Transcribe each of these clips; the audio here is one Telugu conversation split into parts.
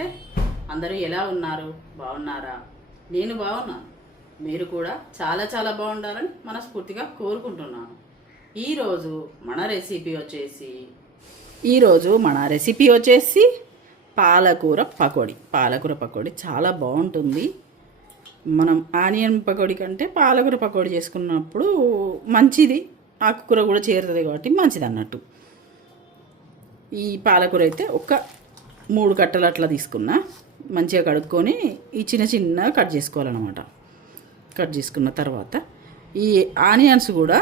నమస్తే. అందరూ ఎలా ఉన్నారు? బాగున్నారా? నేను బాగున్నాను. మీరు కూడా చాలా చాలా బాగుండాలని మనస్ఫూర్తిగా కోరుకుంటున్నాను. ఈరోజు మన రెసిపీ వచ్చేసి పాలకూర పకోడీ చాలా బాగుంటుంది. మనం ఆనియన్ పకోడీ కంటే పాలకూర పకోడీ చేసుకున్నప్పుడు మంచిది. ఆకుకూర కూడా చేరుతుంది కాబట్టి మంచిది అన్నట్టు. ఈ పాలకూర అయితే ఒక 3 కట్టలు అట్లా తీసుకున్నా. మంచిగా కడుక్కొని ఈ చిన్న కట్ చేసుకోవాలన్నమాట. కట్ చేసుకున్న తర్వాత ఈ ఆనియన్స్ కూడా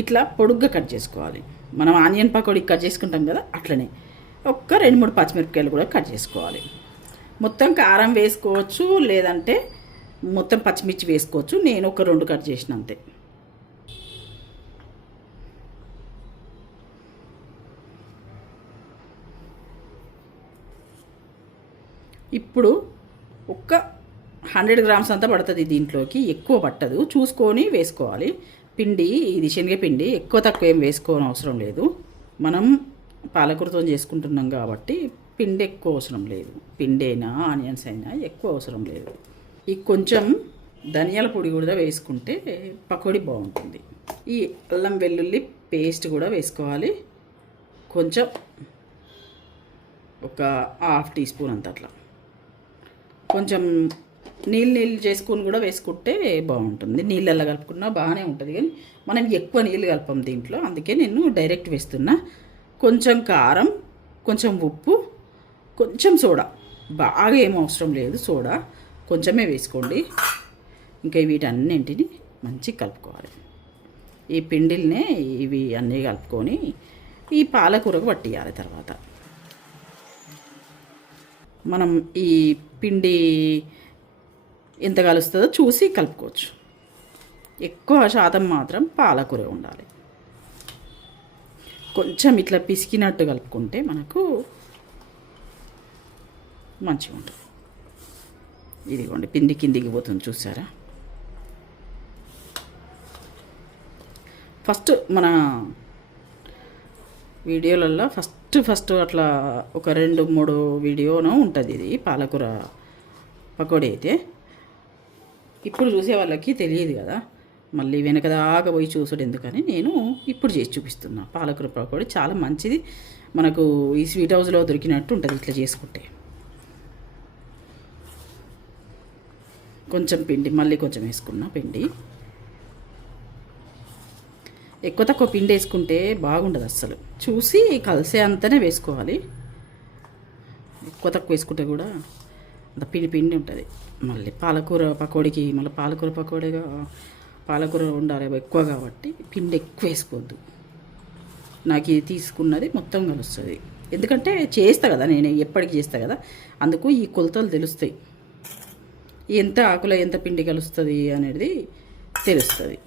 ఇట్లా పొడుగ్గా కట్ చేసుకోవాలి. మనం ఆనియన్ పకోడీ కట్ చేసుకుంటాం కదా, అట్లనే ఒక 2-3 పచ్చిమిరపకాయలు కూడా కట్ చేసుకోవాలి. మొత్తం కారం వేసుకోవచ్చు, లేదంటే మొత్తం పచ్చిమిర్చి వేసుకోవచ్చు. నేను ఒక 2 కట్ చేసిన అంతే. ఇప్పుడు ఒక 100 గ్రామ్స్ అంతా పడుతుంది దీంట్లోకి, ఎక్కువ పట్టదు. చూసుకొని వేసుకోవాలి. పిండి ఇది శనగపిండి, ఎక్కువ తక్కువ ఏం వేసుకోని అవసరం లేదు. మనం పాలకూరతో చేసుకుంటున్నాం కాబట్టి పిండి ఎక్కువ అవసరం లేదు. పిండి అయినా ఆనియన్స్ అయినా ఎక్కువ అవసరం లేదు. ఈ కొంచెం ధనియాల పొడి కూడా వేసుకుంటే పకోడీ బాగుంటుంది. ఈ అల్లం వెల్లుల్లి పేస్ట్ కూడా వేసుకోవాలి. కొంచెం ఒక 1/2 టీ స్పూన్ అంత అట్లా. కొంచెం నీళ్ళు చేసుకుని కూడా వేసుకుంటే బాగుంటుంది. నీళ్ళల్లో కలుపుకున్నా బాగానే ఉంటుంది, కానీ మనం ఎక్కువ నీళ్ళు కలపం దీంట్లో, అందుకే నేను డైరెక్ట్ వేస్తున్నా. కొంచెం కారం, కొంచెం ఉప్పు, కొంచెం సోడా. బాగా ఏం అవసరం లేదు, సోడా కొంచెమే వేసుకోండి. ఇంకా వీటన్నింటిని మంచిగా కలుపుకోవాలి. ఈ పిండిల్నే ఇవి అన్నీ కలుపుకొని ఈ పాలకూరకు పట్టియాలి. తర్వాత మనం ఈ పిండి ఎంత కలుస్తుందో చూసి కలుపుకోవచ్చు. ఎక్కువ శాతం మాత్రం పాలకూర ఉండాలి. కొంచెం ఇట్లా పిసికినట్టు కలుపుకుంటే మనకు మంచిగా ఉంటుంది. ఇదిగోండి, పిండి కిందికి పోతుంది చూసారా. ఫస్ట్ మన వీడియోలలో ఫస్ట్ అట్లా ఒక 2-3 వీడియోనో ఉంటుంది ఇది పాలకూర పకోడీ అయితే. ఇప్పుడు చూసే వాళ్ళకి తెలియదు కదా, మళ్ళీ వెనక దాకా పోయి చూసుడు ఎందుకని నేను ఇప్పుడు చేసి చూపిస్తున్నా. పాలకూర పకోడీ చాలా మంచిది, మనకు ఈ స్వీట్ హౌస్లో దొరికినట్టు ఉంటుంది ఇట్లా చేసుకుంటే. కొంచెం పిండి మళ్ళీ కొంచెం వేసుకున్నా. పిండి ఎక్కువ తక్కువ పిండి వేసుకుంటే బాగుండదు అస్సలు. చూసి కలిసే అంతనే వేసుకోవాలి. ఎక్కువ తక్కువ వేసుకుంటే కూడా అంత పిండి ఉంటుంది. మళ్ళీ పాలకూర పకోడీకి మళ్ళీ పాలకూర ఉండాలి ఎక్కువ కాబట్టి పిండి ఎక్కువ వేసుకోవద్దు. నాకు ఇది తీసుకున్నది మొత్తం కలుస్తుంది, ఎందుకంటే చేస్తా కదా, నేను ఎప్పటికీ చేస్తా కదా, అందుకు ఈ కొలతలు తెలుస్తాయి. ఎంత ఆకులో ఎంత పిండి కలుస్తుంది అనేది తెలుస్తుంది.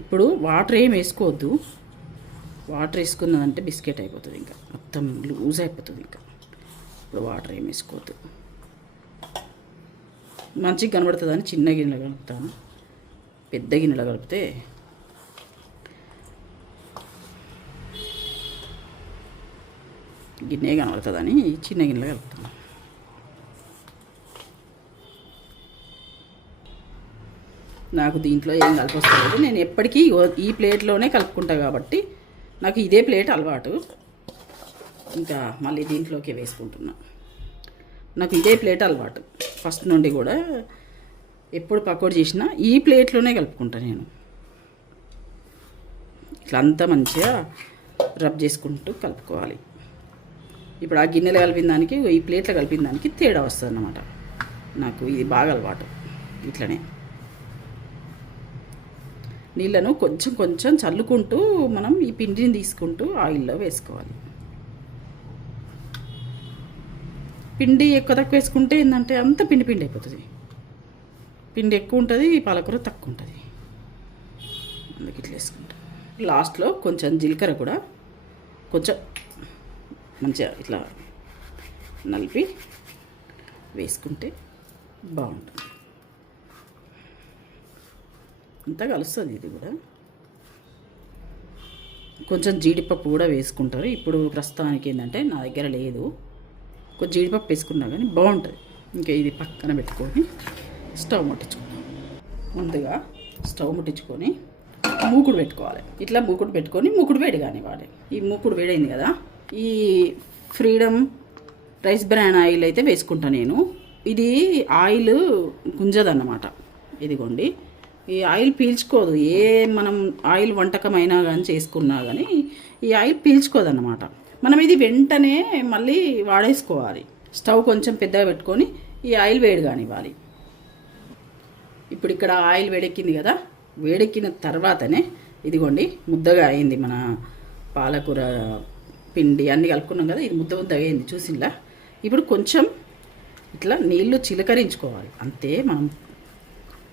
ఇప్పుడు వాటర్ ఏం వేసుకోవద్దు. వాటర్ వేసుకున్నదంటే బిస్కెట్ అయిపోతుంది, ఇంకా మొత్తం లూజ్ అయిపోతుంది. ఇంకా ఇప్పుడు వాటర్ ఏం వేసుకోవద్దు. మంచిగా కనబడుతుందని చిన్న గిన్నెలో కలుపుతాను. పెద్ద గిన్నెలో కలిపితే గిన్నె కనబడుతుందని చిన్న గిన్నెలో కలుపుతాను. నాకు దీంట్లో ఏం కలిపొస్తలేదు. నేను ఎప్పటికీ ఈ ప్లేట్లోనే కలుపుకుంటా కాబట్టి నాకు ఇదే ప్లేట్ అలవాటు. ఇంకా మళ్ళీ దీంట్లోకి వేసుకుంటున్నా. నాకు ఇదే ప్లేట్ అలవాటు ఫస్ట్ నుండి కూడా. ఎప్పుడు పకోడీ చేసినా ఈ ప్లేట్లోనే కలుపుకుంటా నేను. ఇట్లా అంతా మంచిగా రబ్ చేసుకుంటూ కలుపుకోవాలి. ఇప్పుడు ఆ గిన్నెలో కలిపిన దానికి ఈ ప్లేట్లో కలిపిన దానికి తేడా వస్తుంది అన్నమాట. నాకు ఇది బాగా అలవాటు. ఇట్లనే నీళ్ళను కొంచెం కొంచెం చల్లుకుంటూ మనం ఈ పిండిని తీసుకుంటూ ఆయిల్లో వేసుకోవాలి. పిండి ఎక్కువ తక్కువ వేసుకుంటే ఏంటంటే అంత పిండి అయిపోతుంది. పిండి ఎక్కువ ఉంటుంది, పాలకూర తక్కువ ఉంటుంది, అందుకు ఇట్లా వేసుకుంటాం. లాస్ట్లో కొంచెం జీలకర్ర కూడా కొంచెం మంచిగా ఇట్లా నలిపి వేసుకుంటే బాగుంటుంది. అంతా కలుస్తుంది ఇది కూడా. కొంచెం జీడిపప్పు కూడా వేసుకుంటారు. ఇప్పుడు ప్రస్తుతానికి ఏంటంటే నా దగ్గర లేదు, కొంచెం జీడిపప్పు వేసుకున్నా కానీ బాగుంటుంది. ఇంకా ఇది పక్కన పెట్టుకొని స్టవ్ ముట్టించుకుందాం. ముందుగా స్టవ్ ముట్టించుకొని మూకుడు పెట్టుకోవాలి. ఇట్లా మూకుడు పెట్టుకొని మూకుడు వేడి కానివ్వాలి. ఈ మూకుడు వేడైంది కదా, ఈ ఫ్రీడమ్ రైస్ బ్రాన్ ఆయిల్ అయితే వేసుకుంటాను నేను. ఇది ఆయిల్ గుంజదన్నమాట. ఇదిగోండి, ఈ ఆయిల్ పీల్చుకోదు. ఏ మనం ఆయిల్ వంటకమైనా కానీ చేసుకున్నా కానీ ఈ ఆయిల్ పీల్చుకోదన్నమాట. మనం ఇది వెంటనే మళ్ళీ వాడేసుకోవాలి. స్టవ్ కొంచెం పెద్దగా పెట్టుకొని ఈ ఆయిల్ వేడి కానివ్వాలి. ఇప్పుడు ఇక్కడ ఆయిల్ వేడెక్కింది కదా, వేడెక్కిన తర్వాతనే ఇదిగోండి ముద్దగా అయింది మన పాలకూర పిండి అన్నీ కలుపుకున్నాం కదా, ఇది ముద్దగా అయింది చూసిలా. ఇప్పుడు కొంచెం ఇట్లా నీళ్ళు చిలకరించుకోవాలి అంతే, మనం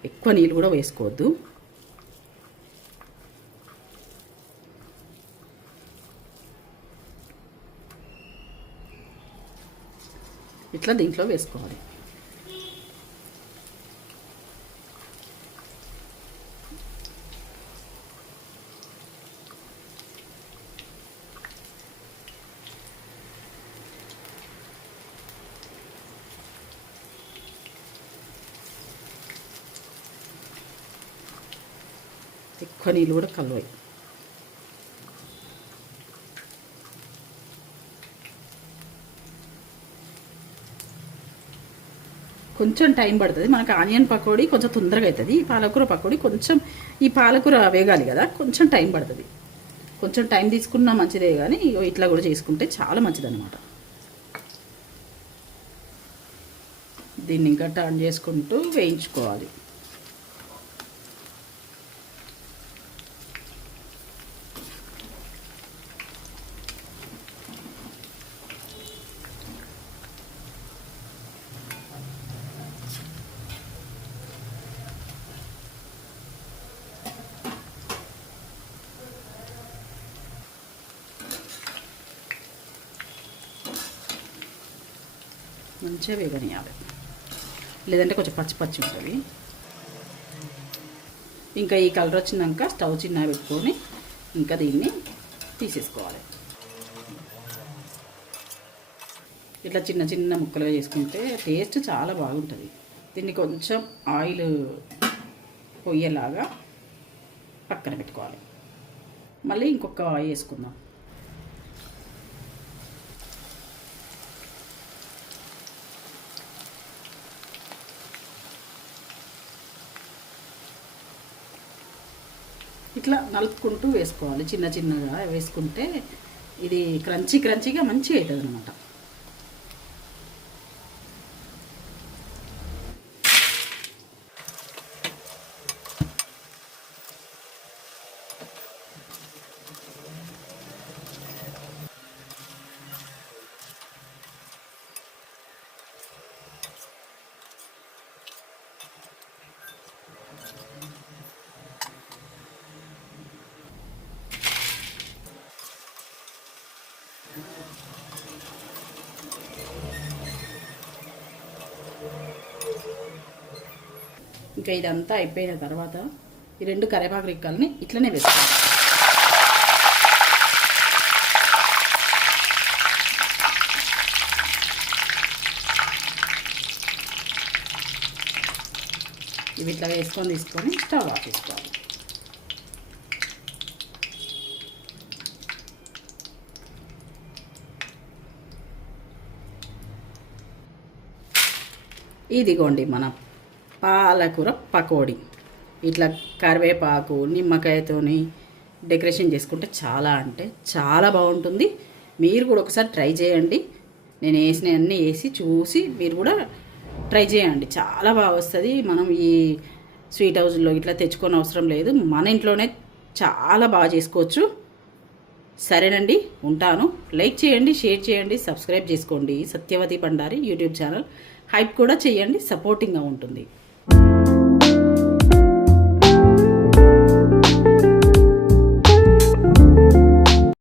ఎక్కువ నీళ్ళు కూడా వేసుకోవద్దు. ఇట్లా దీంట్లో వేసుకోవాలి. ఎక్కువ నీళ్ళు కూడా కలవాయి. కొంచెం టైం పడుతుంది మనకు. ఆనియన్ పకోడీ కొంచెం తొందరగా అవుతుంది, ఈ పాలకూర పకోడీ కొంచెం, ఈ పాలకూర వేగాలి కదా, కొంచెం టైం పడుతుంది. కొంచెం టైం తీసుకున్నా మంచిదే, కానీ ఇట్లా కూడా చేసుకుంటే చాలా మంచిది అన్నమాట. దీన్ని ఇంకా టర్న్ చేసుకుంటూ వేయించుకోవాలి. మంచిగా వేగనియాలి, లేదంటే కొంచెం పచ్చి పచ్చి ఉంటుంది. ఇంకా ఈ కలర్ వచ్చినాక స్టవ్ చిన్న పెట్టుకొని ఇంకా దీన్ని తీసేసుకోవాలి. ఇట్లా చిన్న చిన్న ముక్కలుగా చేసుకుంటే టేస్ట్ చాలా బాగుంటుంది. దీన్ని కొంచెం ఆయిల్ పొయ్యేలాగా పక్కన పెట్టుకోవాలి. మళ్ళీ ఇంకొక ఆయిల్ వేసుకుందాం. ఇట్లా నలుపుకుంటూ వేసుకోవాలి, చిన్న చిన్నగా వేసుకుంటే ఇది క్రంచీగా మంచిగా అవుతుంది అన్నమాట. ఇంకా ఇదంతా అయిపోయిన తర్వాత ఈ 2 కరివేపాకు రెక్కల్ని ఇట్లనే వేసుకోవాలి. ఇవి ఇట్లా తీసుకొని స్టవ్ ఆఫ్ చేసుకోవాలి. ఇదిగోండి మన పాలకూర పకోడీ. ఇట్లా కరివేపాకు నిమ్మకాయతోని డెకరేషన్ చేసుకుంటే చాలా అంటే చాలా బాగుంటుంది. మీరు కూడా ఒకసారి ట్రై చేయండి. నేను వేసినవన్నీ వేసి చూసి మీరు కూడా ట్రై చేయండి, చాలా బాగా వస్తుంది. మనం ఈ స్వీట్ హౌస్లో ఇట్లా తెచ్చుకోని అవసరం లేదు, మన ఇంట్లోనే చాలా బాగా చేసుకోవచ్చు. సరేనండి, ఉంటాను. లైక్ చేయండి, షేర్ చేయండి, సబ్స్క్రైబ్ చేసుకోండి. Satyavathi Bandari YouTube channel hype కూడా చేయండి, సపోర్టింగ్గా ఉంటుంది.